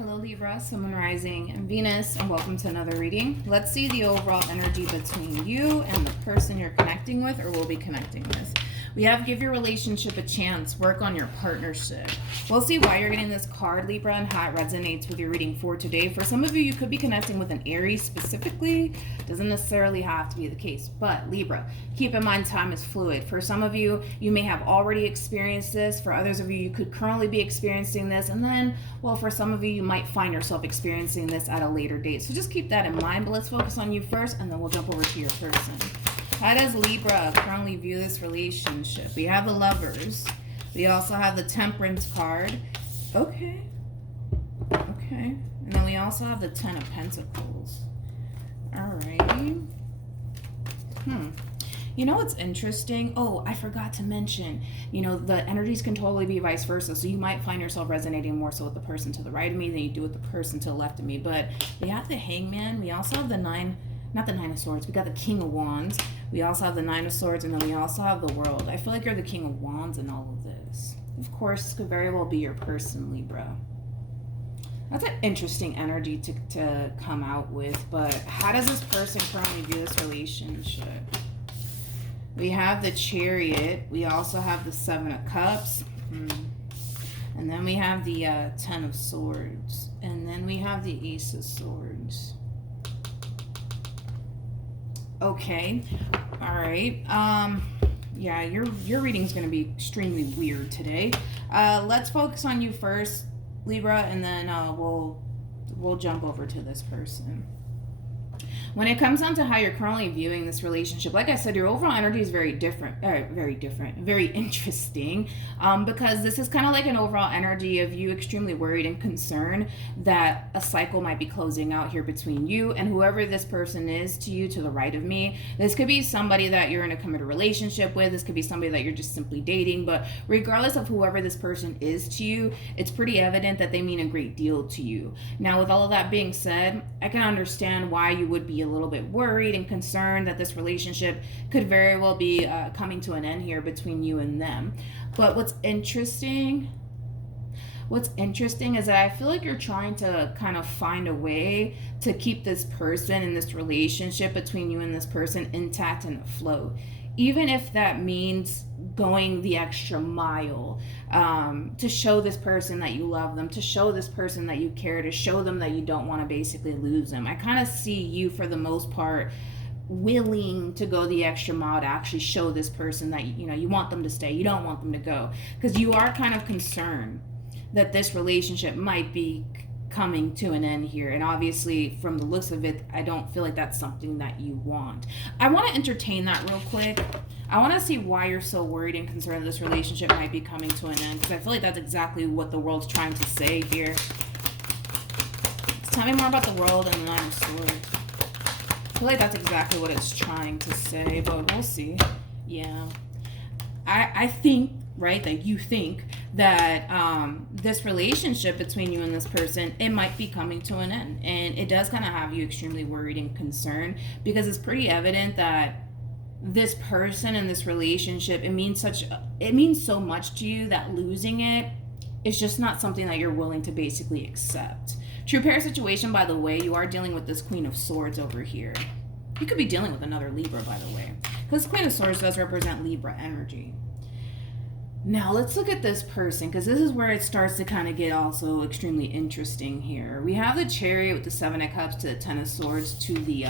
Hello Libra, Sun, Moon, Rising, and Venus, and welcome to another reading. Let's see the overall energy between you and the person you're connecting with or will be connecting with. We have give your relationship a chance, work on your partnership. We'll see why you're getting this card, Libra, and how it resonates with your reading for today. For some of you, you could be connecting with an Aries specifically. Doesn't necessarily have to be the case, but Libra, keep in mind time is fluid. For some of you, you may have already experienced this. For others of you, you could currently be experiencing this. And then, well, for some of you, you might find yourself experiencing this at a later date. So just keep that in mind, but let's focus on you first, and then we'll jump over to your person. How does Libra currently view this relationship? We have the Lovers. We also have the Temperance card. Okay. And then we also have the Ten of Pentacles. Alrighty. You know what's interesting? Oh, I forgot to mention, the energies can totally be vice versa. So you might find yourself resonating more so with the person to the right of me than you do with the person to the left of me. But we have the Hangman. We also have the not the Nine of Swords. We got the King of Wands. We also have the Nine of Swords, and then we also have the World. I feel like you're the King of Wands in all of this. Of course, this could very well be your person, Libra. That's an interesting energy to come out with, but how does this person currently view this relationship? We have the Chariot. We also have the Seven of Cups. And then we have the Ten of Swords. And then we have the Ace of Swords. Okay. All right. Yeah, your reading is going to be extremely weird today. Let's focus on you first, Libra, and then we'll jump over to this person. When it comes down to how you're currently viewing this relationship, like I said, your overall energy is very interesting, because this is kind of like an overall energy of you extremely worried and concerned that a cycle might be closing out here between you and whoever this person is to you to the right of me. This could be somebody that you're in a committed relationship with. This could be somebody that you're just simply dating. But regardless of whoever this person is to you, it's pretty evident that they mean a great deal to you. Now, with all of that being said, I can understand why you would be a little bit worried and concerned that this relationship could very well be coming to an end here between you and them. But what's interesting is that I feel like you're trying to kind of find a way to keep this person and this relationship between you and this person intact and afloat, even if that means going the extra mile, to show this person that you love them, to show this person that you care, to show them that you don't want to basically lose them. I kind of see you, for the most part, willing to go the extra mile to actually show this person that you want them to stay, you don't want them to go, because you are kind of concerned that this relationship might be coming to an end here. And obviously, from the looks of it, I don't feel like that's something that you want. I want to entertain that real quick. I want to see why you're so worried and concerned that this relationship might be coming to an end, because I feel like that's exactly what the world's trying to say here. Tell me more about the World and the Nine of Swords. I feel like that's exactly what it's trying to say, but we'll see. Yeah. I think, right, that you think that this relationship between you and this person, it might be coming to an end. And it does kind of have you extremely worried and concerned, because it's pretty evident that this person and this relationship, it means so much to you that losing it is just not something that you're willing to basically accept. True pair situation, by the way, you are dealing with this Queen of Swords over here. You could be dealing with another Libra, by the way, because Queen of Swords does represent Libra energy. Now, let's look at this person, because this is where it starts to kind of get also extremely interesting here. We have the Chariot with the Seven of Cups to the Ten of Swords to the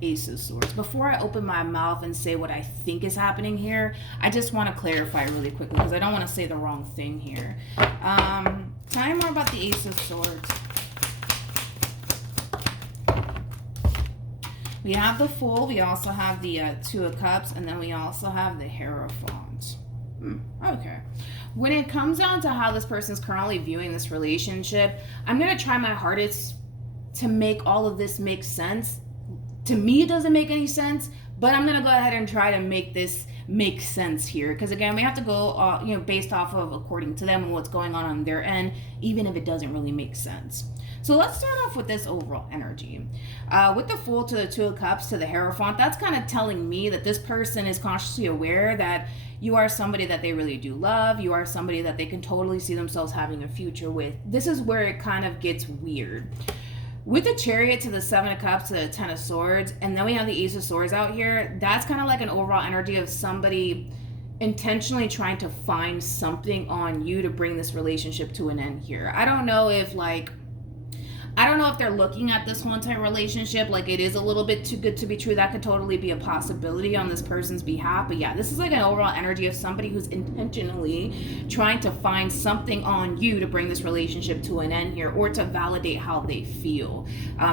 Ace of Swords. Before I open my mouth and say what I think is happening here, I just want to clarify really quickly, because I don't want to say the wrong thing here. Tell me more about the Ace of Swords. We have the Fool, we also have the Two of Cups, and then we also have the Hierophant. Okay. When it comes down to how this person's currently viewing this relationship, I'm going to try my hardest to make all of this make sense. To me, it doesn't make any sense, But I'm gonna go ahead and try to make this make sense here, because again, we have to go, based off of according to them and what's going on their end, even if it doesn't really make sense. So let's start off with this overall energy. With the Fool to the Two of Cups to the Hierophant, that's kind of telling me that this person is consciously aware that you are somebody that they really do love. You are somebody that they can totally see themselves having a future with. This is where it kind of gets weird. With the Chariot to the Seven of Cups to the Ten of Swords, and then we have the Ace of Swords out here, that's kind of like an overall energy of somebody intentionally trying to find something on you to bring this relationship to an end here. I don't know if they're looking at this whole entire relationship like it is a little bit too good to be true. That could totally be a possibility on this person's behalf. But yeah, this is like an overall energy of somebody who's intentionally trying to find something on you to bring this relationship to an end here, or to validate how they feel.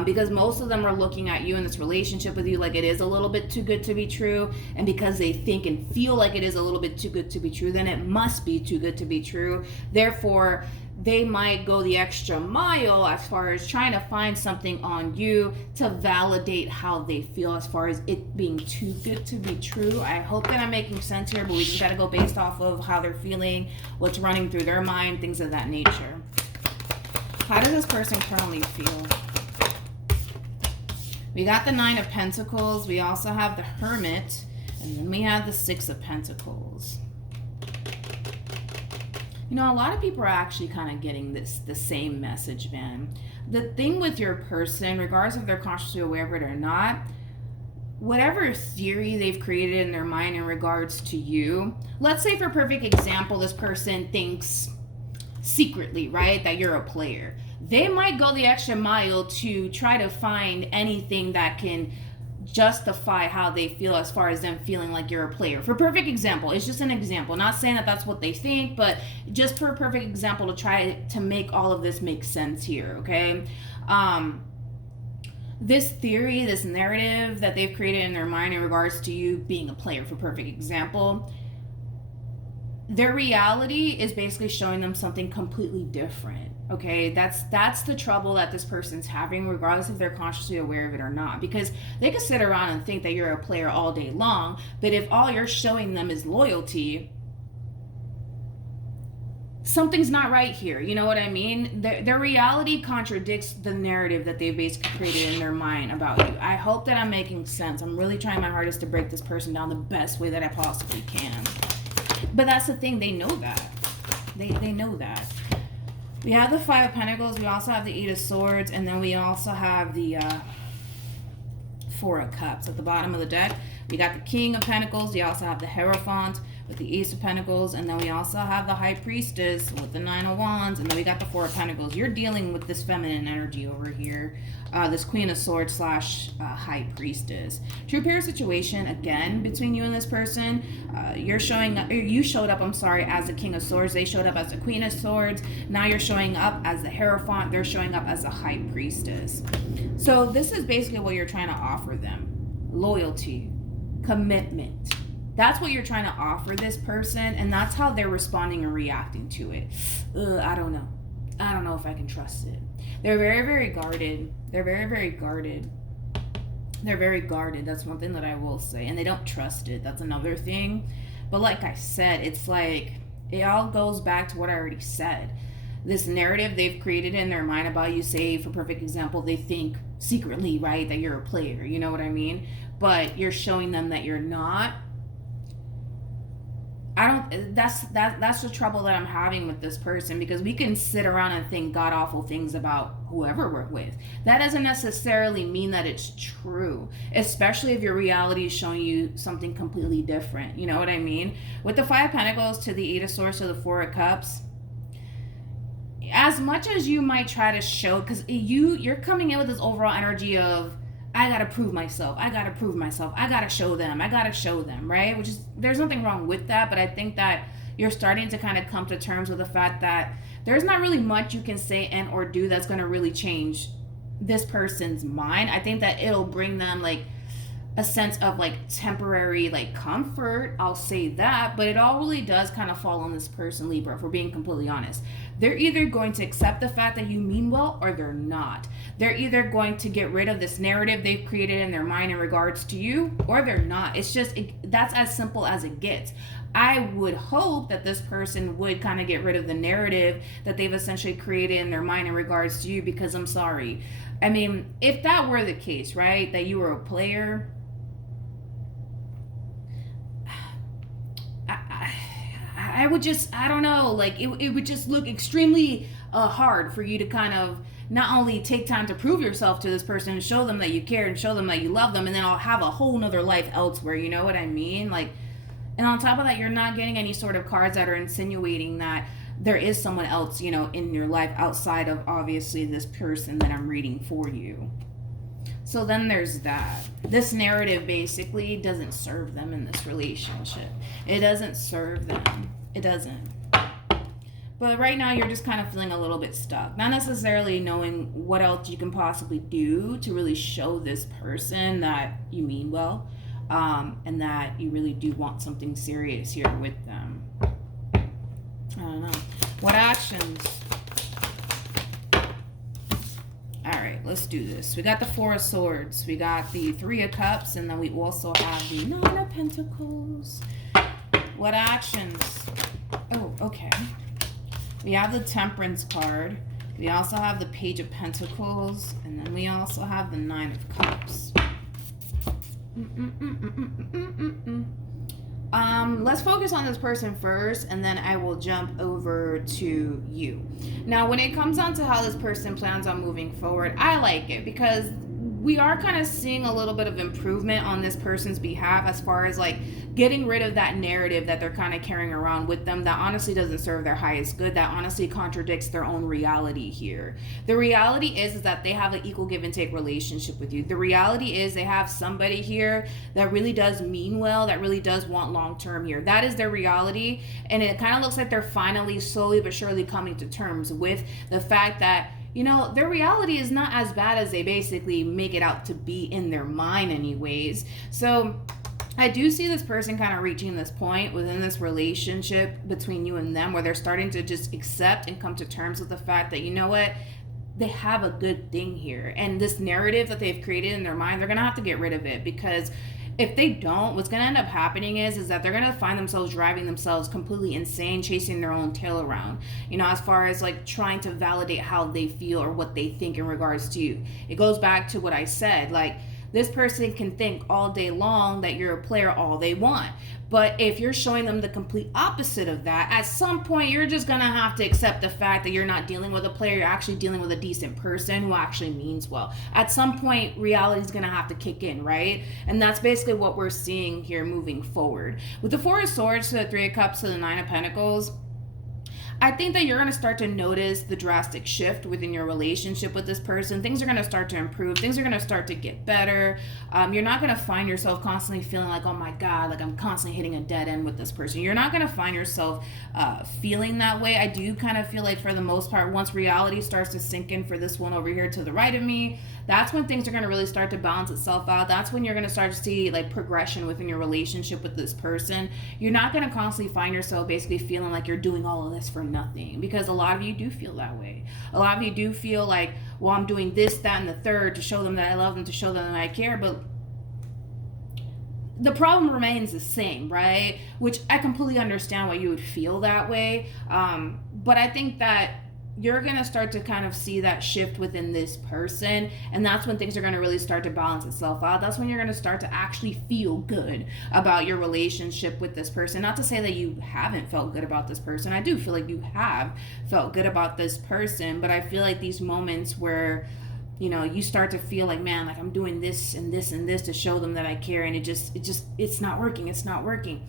Because most of them are looking at you in this relationship with you like it is a little bit too good to be true. And because they think and feel like it is a little bit too good to be true, then it must be too good to be true. Therefore, they might go the extra mile as far as trying to find something on you to validate how they feel as far as it being too good to be true. I hope that I'm making sense here, but we just got to go based off of how they're feeling, what's running through their mind, things of that nature. How does this person currently feel? We got the Nine of Pentacles. We also have the Hermit, and then we have the Six of Pentacles. You know, a lot of people are actually kind of getting the same message, man. The thing with your person, regardless if they're consciously aware of it or not, whatever theory they've created in their mind in regards to you, let's say for perfect example, this person thinks secretly, right, that you're a player. They might go the extra mile to try to find anything that can justify how they feel as far as them feeling like you're a player. For perfect example, it's just an example, not saying that that's what they think, but just for a perfect example to try to make all of this make sense here, okay? This theory, this narrative that they've created in their mind in regards to you being a player, for perfect example, their reality is basically showing them something completely different. Okay, that's the trouble that this person's having, regardless if they're consciously aware of it or not. Because they could sit around and think that you're a player all day long, but if all you're showing them is loyalty, something's not right here. You know what I mean? Their reality contradicts the narrative that they've basically created in their mind about you. I hope that I'm making sense. I'm really trying my hardest to break this person down the best way that I possibly can. But that's the thing, they know that. They know that. We have the Five of Pentacles, we also have the Eight of Swords, and then we also have the Four of Cups. At the bottom of the deck, we got the King of Pentacles, we also have the Hierophant with the Ace of Pentacles, and then we also have the High Priestess with the Nine of Wands, and then we got the Four of Pentacles. You're dealing with this feminine energy over here, this Queen of Swords slash High Priestess. True pair situation, again, between you and this person. You showed up, as the King of Swords. They showed up as the Queen of Swords. Now you're showing up as the Hierophant. They're showing up as the High Priestess. So this is basically what you're trying to offer them. Loyalty, commitment. That's what you're trying to offer this person, and that's how they're responding and reacting to it. I don't know. I don't know if I can trust it. They're very, very guarded. They're very, very guarded. They're very guarded. That's one thing that I will say. And they don't trust it. That's another thing. But like I said, it's like, it all goes back to what I already said. This narrative they've created in their mind about you, say, for perfect example, they think secretly, right, that you're a player. You know what I mean? But you're showing them that you're not. That's the trouble that I'm having with this person, because we can sit around and think god awful things about whoever we're with. That doesn't necessarily mean that it's true, especially if your reality is showing you something completely different. You know what I mean? With the Five of Pentacles to the Eight of Swords to the Four of Cups, as much as you might try to show, because you're coming in with this overall energy of, I gotta prove myself. I gotta prove myself. I gotta show them. I gotta show them, right? Which is, there's nothing wrong with that, but I think that you're starting to kind of come to terms with the fact that there's not really much you can say and or do that's gonna really change this person's mind. I think that it'll bring them like a sense of like temporary like comfort, I'll say that, but it all really does kind of fall on this person, Libra, if we're being completely honest. They're either going to accept the fact that you mean well or they're not. They're either going to get rid of this narrative they've created in their mind in regards to you, or they're not. It's just, that's as simple as it gets. I would hope that this person would kind of get rid of the narrative that they've essentially created in their mind in regards to you, because I'm sorry. I mean, if that were the case, right, that you were a player, I would just, I don't know, like it would just look extremely hard for you to kind of not only take time to prove yourself to this person and show them that you care and show them that you love them, and then I'll have a whole nother life elsewhere, you know what I mean? Like, and on top of that, you're not getting any sort of cards that are insinuating that there is someone else, you know, in your life outside of obviously this person that I'm reading for you. So then there's that. This narrative basically doesn't serve them in this relationship. It doesn't serve them. It doesn't. But right now you're just kind of feeling a little bit stuck. Not necessarily knowing what else you can possibly do to really show this person that you mean well, and that you really do want something serious here with them. I don't know. What actions? All right, let's do this. We got the Four of Swords. We got the Three of Cups. And then we also have the Nine of Pentacles. What actions? Oh, okay. We have the Temperance card. We also have the Page of Pentacles. And then we also have the Nine of Cups. Let's focus on this person first, and then I will jump over to you. Now, when it comes down to how this person plans on moving forward, I like it because we are kind of seeing a little bit of improvement on this person's behalf as far as like getting rid of that narrative that they're kind of carrying around with them that honestly doesn't serve their highest good, that honestly contradicts their own reality here. The reality is that they have an equal give and take relationship with you. The reality is they have somebody here that really does mean well, that really does want long term here. That is their reality, and it kind of looks like they're finally slowly but surely coming to terms with the fact that, you know, their reality is not as bad as they basically make it out to be in their mind anyways. So I do see this person kind of reaching this point within this relationship between you and them where they're starting to just accept and come to terms with the fact that, you know what, they have a good thing here. And this narrative that they've created in their mind, they're going to have to get rid of it, because if they don't, what's going to end up happening is that they're going to find themselves driving themselves completely insane, chasing their own tail around, you know, as far as like trying to validate how they feel or what they think in regards to you. It goes back to what I said, like, this person can think all day long that you're a player all they want. But if you're showing them the complete opposite of that, at some point you're just going to have to accept the fact that you're not dealing with a player, you're actually dealing with a decent person who actually means well. At some point, reality is going to have to kick in, right? And that's basically what we're seeing here moving forward. With the Four of Swords to the Three of Cups to the Nine of Pentacles, I think that you're going to start to notice the drastic shift within your relationship with this person. Things are going to start to improve. Things are going to start to get better. You're not going to find yourself constantly feeling like, oh my God, like I'm constantly hitting a dead end with this person. You're not going to find yourself feeling that way. I do kind of feel like for the most part, once reality starts to sink in for this one over here to the right of me, that's when things are going to really start to balance itself out. That's when you're going to start to see like progression within your relationship with this person. You're not going to constantly find yourself basically feeling like you're doing all of this for nothing, because a lot of you do feel that way. A lot of you do feel like, well, I'm doing this, that, and the third to show them that I love them, to show them that I care, but the problem remains the same, right? Which I completely understand why you would feel that way. But I think that you're going to start to kind of see that shift within this person, and that's when things are going to really start to balance itself out. That's when you're going to start to actually feel good about your relationship with this person. Not to say that you haven't felt good about this person. I do feel like you have felt good about this person, but I feel like these moments where, you know, you start to feel like, man, like I'm doing this and this and this to show them that I care, and it's not working.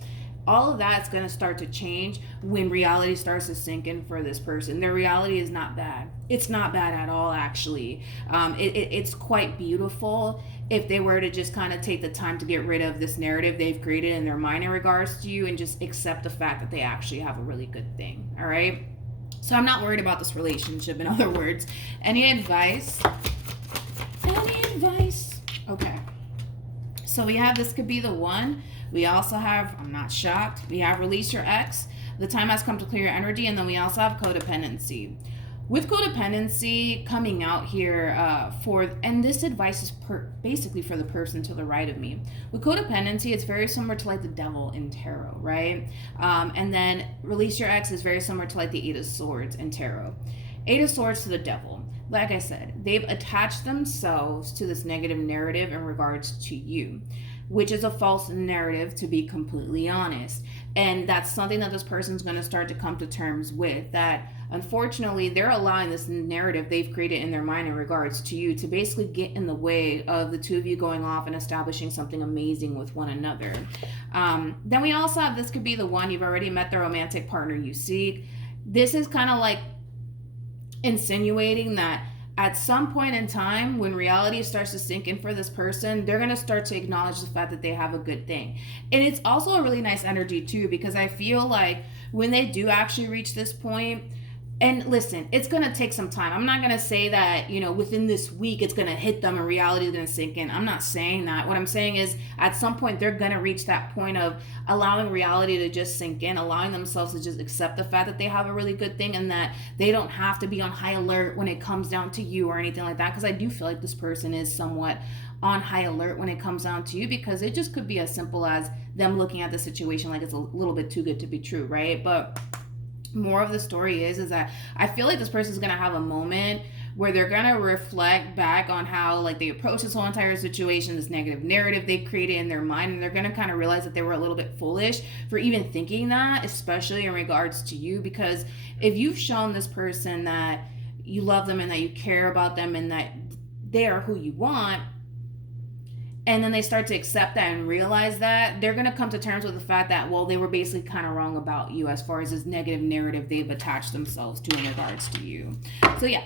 All of that's going to start to change when reality starts to sink in for this person. Their reality is not bad. It's not bad at all, actually. It's quite beautiful if they were to just kind of take the time to get rid of this narrative they've created in their mind in regards to you and just accept the fact that they actually have a really good thing. All right? So I'm not worried about this relationship, in other words. Any advice? Okay. So we have, this could be the one. We also have, I'm not shocked, we have release your ex. The time has come to clear your energy. And then we also have codependency. with codependency coming out here and this advice is basically for the person to the right of me. With codependency, it's very similar to like the devil in tarot, right? And then release your ex is very similar to like the 8 of Swords in tarot. 8 of Swords to the devil. Like I said, they've attached themselves to this negative narrative in regards to you, which is a false narrative, to be completely honest. And that's something that this person's going to start to come to terms with, that unfortunately they're allowing this narrative they've created in their mind in regards to you to basically get in the way of the two of you going off and establishing something amazing with one another. Then we also have, this could be the one, you've already met the romantic partner you seek. This is kind of like insinuating that at some point in time, when reality starts to sink in for this person, they're going to start to acknowledge the fact that they have a good thing. And it's also a really nice energy too, because I feel like when they do actually reach this point, and listen, it's going to take some time. I'm not going to say that, within this week it's going to hit them and reality is going to sink in. I'm not saying that. What I'm saying is at some point they're going to reach that point of allowing reality to just sink in, allowing themselves to just accept the fact that they have a really good thing and that they don't have to be on high alert when it comes down to you or anything like that. Because I do feel like this person is somewhat on high alert when it comes down to you, because it just could be as simple as them looking at the situation like it's a little bit too good to be true, right? But more of the story is that I feel like this person is going to have a moment where they're going to reflect back on how like they approach this whole entire situation, this negative narrative they created in their mind, and they're going to kind of realize that they were a little bit foolish for even thinking that, especially in regards to you. Because if you've shown this person that you love them and that you care about them and that they are who you want, and then they start to accept that and realize that, they're going to come to terms with the fact that, well, they were basically kind of wrong about you as far as this negative narrative they've attached themselves to in regards to you. So yeah,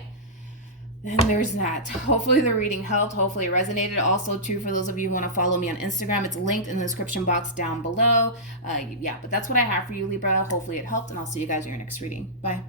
and there's that. Hopefully the reading helped. Hopefully it resonated. Also, too, for those of you who want to follow me on Instagram, it's linked in the description box down below. But that's what I have for you, Libra. Hopefully it helped, and I'll see you guys in your next reading. Bye.